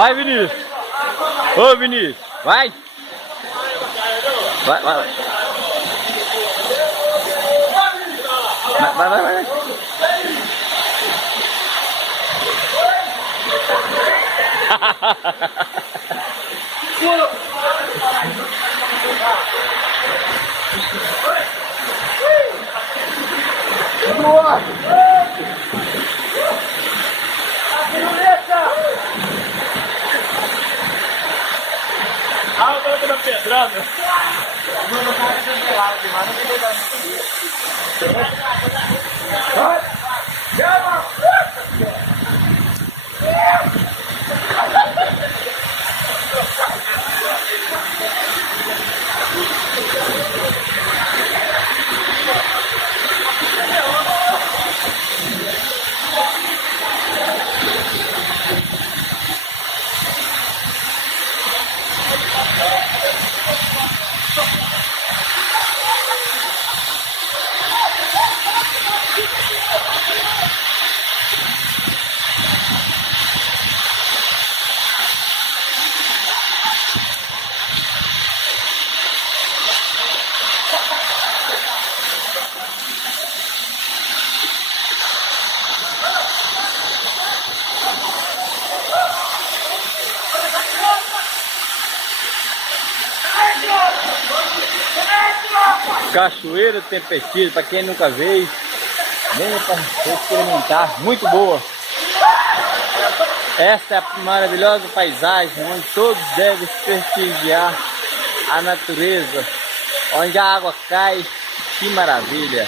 Vai, Vinícius. Ô, Vinícius. Vai. Vai, vai, vai. Vai, vai, vai. Ah, eu tô pedrando. Cachoeira do Tempestilho, para quem nunca veio, venha para experimentar, muito boa. Esta é a maravilhosa paisagem onde todos devem prestigiar a natureza, onde a água cai, que maravilha!